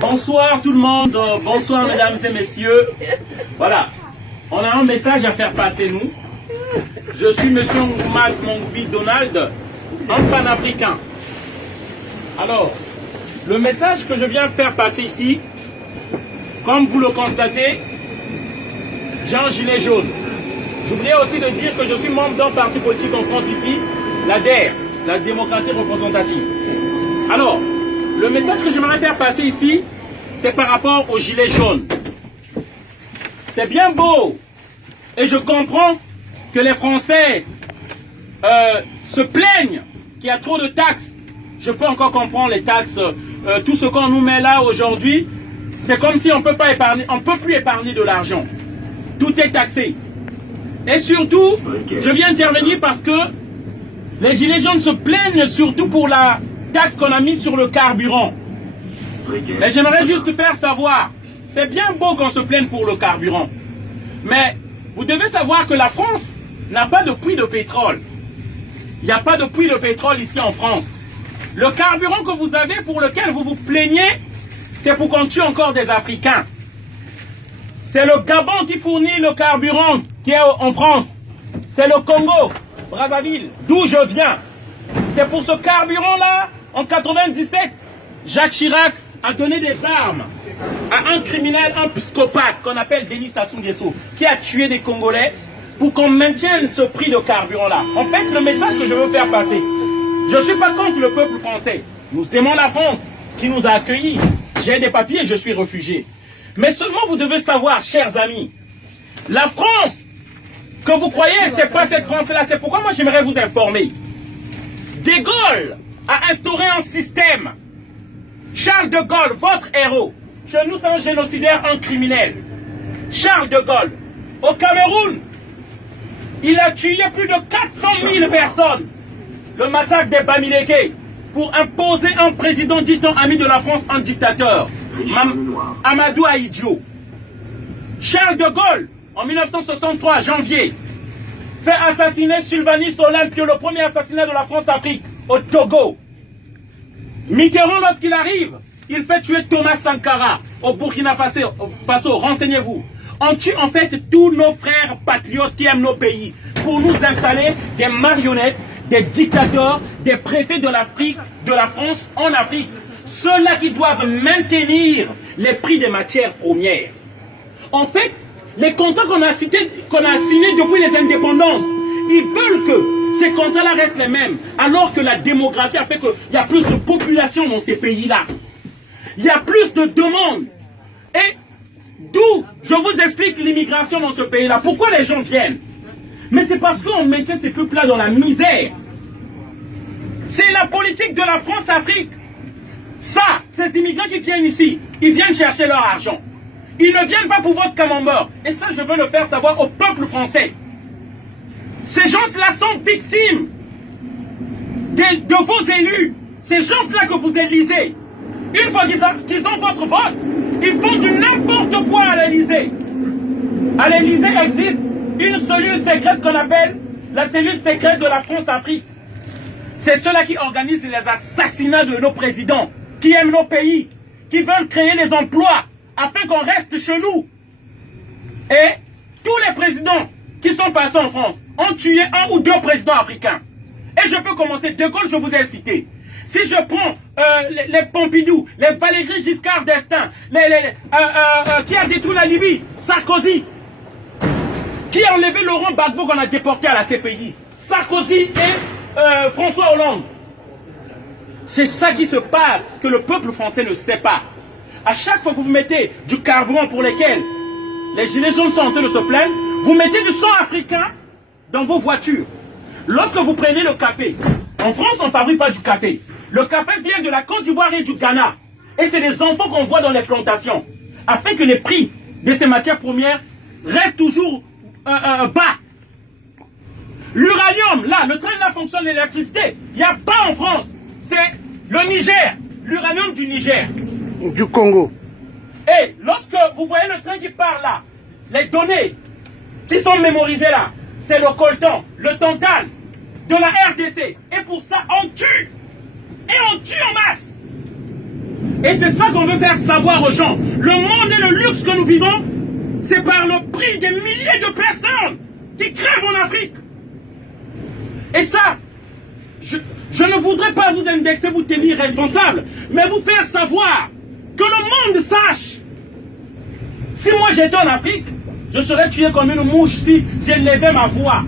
Bonsoir tout le monde, bonsoir mesdames et messieurs. Voilà, on a un message à faire passer nous. Je suis monsieur Ngouma Mongbi Donald, un panafricain. Alors, le message que je viens faire passer ici, comme vous le constatez, j'ai un gilet jaune. J'oubliais aussi de dire que je suis membre d'un parti politique en France ici, la DER, la démocratie représentative. Alors, le message que j'aimerais faire passer ici, c'est par rapport au gilet jaune. C'est bien beau, et je comprends que les Français se plaignent qu'il y a trop de taxes. Je peux encore comprendre les taxes, tout ce qu'on nous met là aujourd'hui, c'est comme si on peut pas épargner, on peut plus épargner de l'argent. Tout est taxé. Et surtout, je viens intervenir parce que les gilets jaunes se plaignent surtout pour la taxe qu'on a mise sur le carburant. Mais j'aimerais juste faire savoir, c'est bien beau qu'on se plaigne pour le carburant, mais vous devez savoir que la France n'a pas de puits de pétrole. Il n'y a pas de puits de pétrole ici en France. Le carburant que vous avez, pour lequel vous vous plaignez, c'est pour qu'on tue encore des Africains. C'est le Gabon qui fournit le carburant qui est en France. C'est le Congo, Brazzaville, d'où je viens. C'est pour ce carburant-là, en 97, Jacques Chirac a donné des armes à un criminel, un psychopathe qu'on appelle Denis Sassou Nguesso, qui a tué des Congolais pour qu'on maintienne ce prix de carburant-là. En fait, le message que je veux faire passer, je ne suis pas contre le peuple français. Nous aimons la France qui nous a accueillis. J'ai des papiers, je suis réfugié. Mais seulement vous devez savoir, chers amis, la France que vous croyez, c'est pas cette France-là. C'est pourquoi moi j'aimerais vous informer. De Gaulle a instauré un système. Charles de Gaulle, votre héros, chez nous c'est un génocidaire, un criminel. Charles de Gaulle, au Cameroun, il a tué plus de 400 000 personnes. Le massacre des Bamileke, pour imposer un président dit-on ami de la France, un dictateur. Amadou Ahidjo. Charles de Gaulle, en 1963, janvier, fait assassiner Sylvanus Olympio, le premier assassinat de la France-Afrique, au Togo. Mitterrand, lorsqu'il arrive, il fait tuer Thomas Sankara au Burkina Faso. Renseignez-vous. On tue en fait tous nos frères patriotes qui aiment nos pays pour nous installer des marionnettes, des dictateurs, des préfets de l'Afrique, de la France en Afrique. Ceux-là qui doivent maintenir les prix des matières premières. En fait, les contrats qu'on a signés depuis les indépendances, ils veulent que ces contrats-là restent les mêmes, alors que la démographie a fait qu'il y a plus de population dans ces pays-là. Il y a plus de demandes. Et d'où je vous explique l'immigration dans ce pays-là. Pourquoi les gens viennent? Mais c'est parce qu'on maintient ces peuples-là dans la misère. C'est la politique de la France-Afrique. Ça, ces immigrants qui viennent ici, ils viennent chercher leur argent. Ils ne viennent pas pour votre camembert. Et ça, je veux le faire savoir au peuple français. Ces gens-là sont victimes de vos élus. Ces gens-là que vous élisez. Une fois qu'ils ont votre vote, ils font du n'importe quoi à l'Élysée. À l'Élysée existe une cellule secrète qu'on appelle la cellule secrète de la France-Afrique. C'est ceux-là qui organisent les assassinats de nos présidents, qui aiment nos pays, qui veulent créer les emplois afin qu'on reste chez nous. Et tous les présidents qui sont passés en France ont tué un ou deux présidents africains. Et je peux commencer. De Gaulle, je vous ai cité. Si je prends les Pompidou, les Valéry Giscard d'Estaing, qui a détruit la Libye, Sarkozy, qui a enlevé Laurent Gbagbo qu'on a déporté à la CPI, Sarkozy et François Hollande. C'est ça qui se passe, que le peuple français ne sait pas. À chaque fois que vous mettez du carburant pour lesquels les gilets jaunes sont en train de se plaindre, vous mettez du sang africain dans vos voitures. Lorsque vous prenez le café, en France on ne fabrique pas du café. Le café vient de la Côte d'Ivoire et du Ghana. Et c'est les enfants qu'on voit dans les plantations. Afin que les prix de ces matières premières restent toujours bas. L'uranium, là, le train là fonctionne l'électricité. Il n'y a pas en France. C'est le Niger, l'uranium du Niger. Du Congo. Et lorsque vous voyez le train qui part là, les données qui sont mémorisées là, c'est le coltan, le tantal de la RDC. Et pour ça, on tue. Et on tue en masse. Et c'est ça qu'on veut faire savoir aux gens. Le monde et le luxe que nous vivons, c'est par le prix des milliers de personnes qui crèvent en Afrique. Et ça, je ne voudrais pas vous indexer, vous tenir responsable, mais vous faire savoir que le monde sache. Si moi j'étais en Afrique, je serais tué comme une mouche si j'élevais ma voix.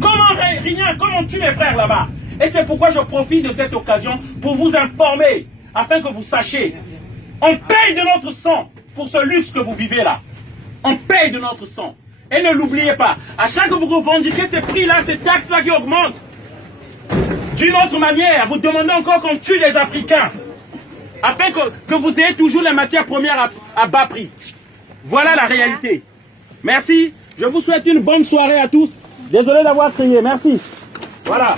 Comment rien, comment on tue mes frères là-bas? Et c'est pourquoi je profite de cette occasion pour vous informer, afin que vous sachiez. On paye de notre sang pour ce luxe que vous vivez là. On paye de notre sang. Et ne l'oubliez pas, à chaque fois que vous revendiquez ces prix-là, ces taxes-là qui augmentent, d'une autre manière, vous demandez encore qu'on tue les Africains, afin que vous ayez toujours les matières premières à bas prix. Voilà la réalité. Merci. Je vous souhaite une bonne soirée à tous. Désolé d'avoir crié. Merci. Voilà.